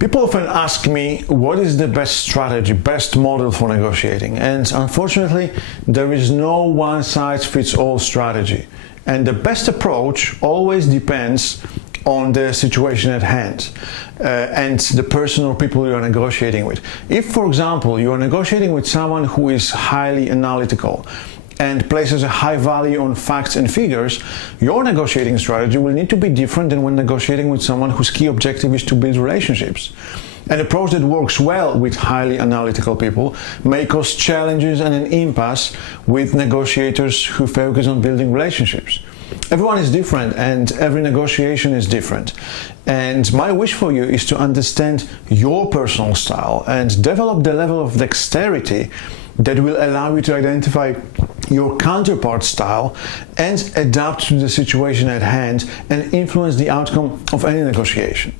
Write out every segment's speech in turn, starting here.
People often ask me what is the best strategy, best model for negotiating, and unfortunately there is no one-size-fits-all strategy, and the best approach always depends on the situation at hand and the person or people you are negotiating with. If, for example, you are negotiating with someone who is highly analytical and places a high value on facts and figures, your negotiating strategy will need to be different than when negotiating with someone whose key objective is to build relationships. An approach that works well with highly analytical people may cause challenges and an impasse with negotiators who focus on building relationships. Everyone is different and every negotiation is different. And my wish for you is to understand your personal style and develop the level of dexterity that will allow you to identify your counterpart style and adapt to the situation at hand and influence the outcome of any negotiation.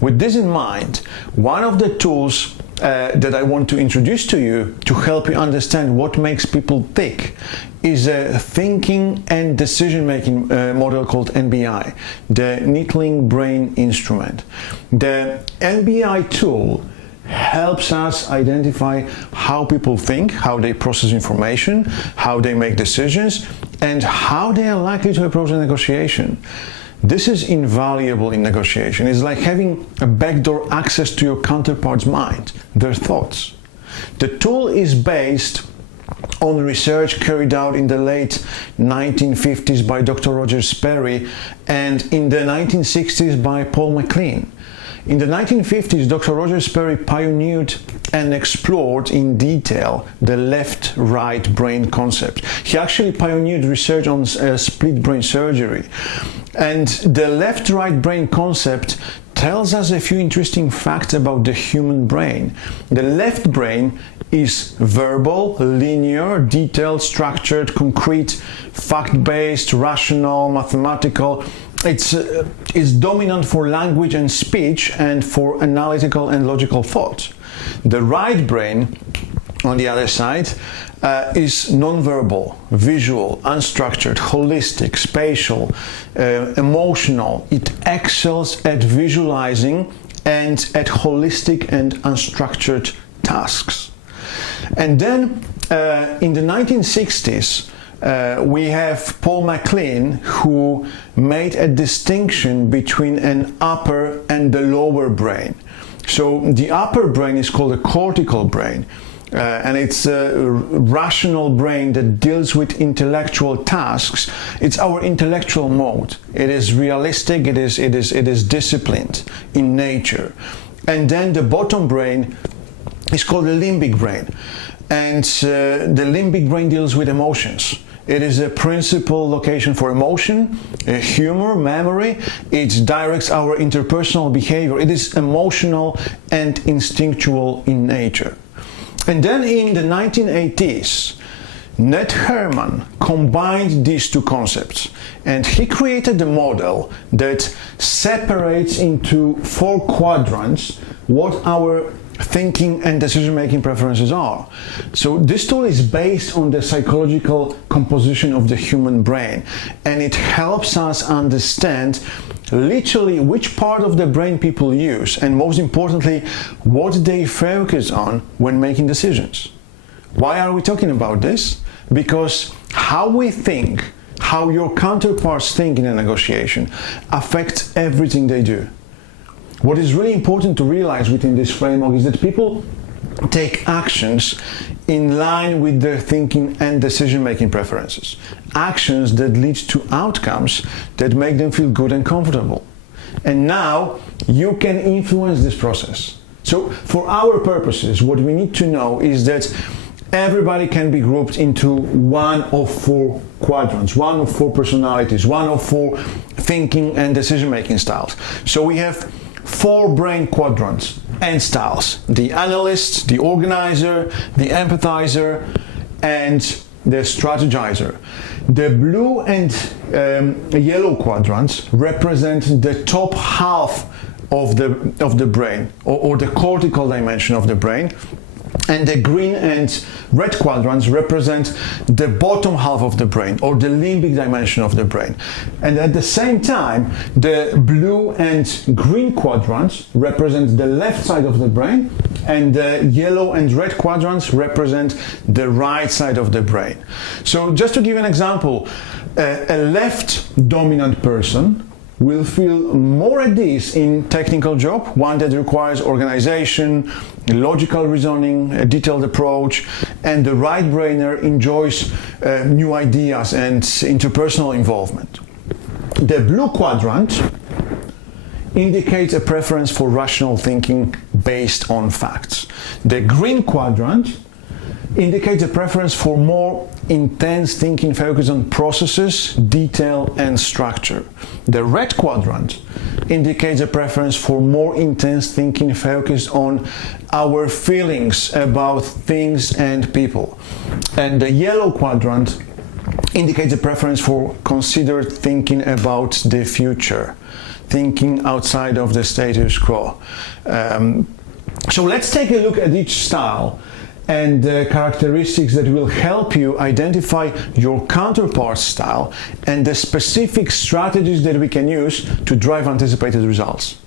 With this in mind, one of the tools that I want to introduce to you to help you understand what makes people tick is a thinking and decision-making model called NBI, the Needling Brain Instrument. The NBI tool helps us identify how people think, how they process information, how they make decisions, and how they are likely to approach a negotiation. This is invaluable in negotiation. It's like having a backdoor access to your counterpart's mind, their thoughts. The tool is based on research carried out in the late 1950s by Dr. Roger Sperry and in the 1960s by Paul MacLean. In the 1950s, Dr. Roger Sperry pioneered and explored in detail the left-right brain concept. He actually pioneered research on split brain surgery. And the left-right brain concept tells us a few interesting facts about the human brain. The left brain is verbal, linear, detailed, structured, concrete, fact-based, rational, mathematical. It's dominant for language and speech and for analytical and logical thought. The right brain, on the other side, is non-verbal, visual, unstructured, holistic, spatial, emotional. It excels at visualizing and at holistic and unstructured tasks. And then in the 1960s, we have Paul MacLean, who made a distinction between an upper and the lower brain. So the upper brain is called the cortical brain, and it's a rational brain that deals with intellectual tasks. It's our intellectual mode. It is realistic, it is disciplined in nature. And then the bottom brain is called the limbic brain, and the limbic brain deals with emotions. It is a principal location for emotion, humor, memory. It directs our interpersonal behavior. It is emotional and instinctual in nature. And then in the 1980s, Ned Herman combined these two concepts, and he created a model that separates into 4 quadrants what our thinking and decision-making preferences are. So this tool is based on the psychological composition of the human brain, and it helps us understand literally which part of the brain people use, and most importantly, what they focus on when making decisions. Why are we talking about this? Because how we think, how your counterparts think in a negotiation affects everything they do. What is really important to realize within this framework is that people take actions in line with their thinking and decision-making preferences. Actions that lead to outcomes that make them feel good and comfortable. And now you can influence this process. So for our purposes, what we need to know is that everybody can be grouped into one of 4 quadrants, one of 4 personalities, one of 4 thinking and decision-making styles. So we have 4 brain quadrants and styles: the analyst, the organizer, the empathizer, and the strategizer. The blue and yellow quadrants represent the top half of the brain, or the cortical dimension of the brain, And the green and red quadrants represent the bottom half of the brain, or the limbic dimension of the brain. And at the same time, the blue and green quadrants represent the left side of the brain, and the yellow and red quadrants represent the right side of the brain. So just to give an example, a left dominant person will feel more at ease in technical job, one that requires organization, logical reasoning, a detailed approach, and the right brainer enjoys new ideas and interpersonal involvement. The blue quadrant indicates a preference for rational thinking based on facts. The green quadrant indicates a preference for more intense thinking focused on processes, detail, and structure. The red quadrant indicates a preference for more intense thinking focused on our feelings about things and people. And the yellow quadrant indicates a preference for considered thinking about the future, thinking outside of the status quo. So let's take a look at each style and the characteristics that will help you identify your counterpart style and the specific strategies that we can use to drive anticipated results.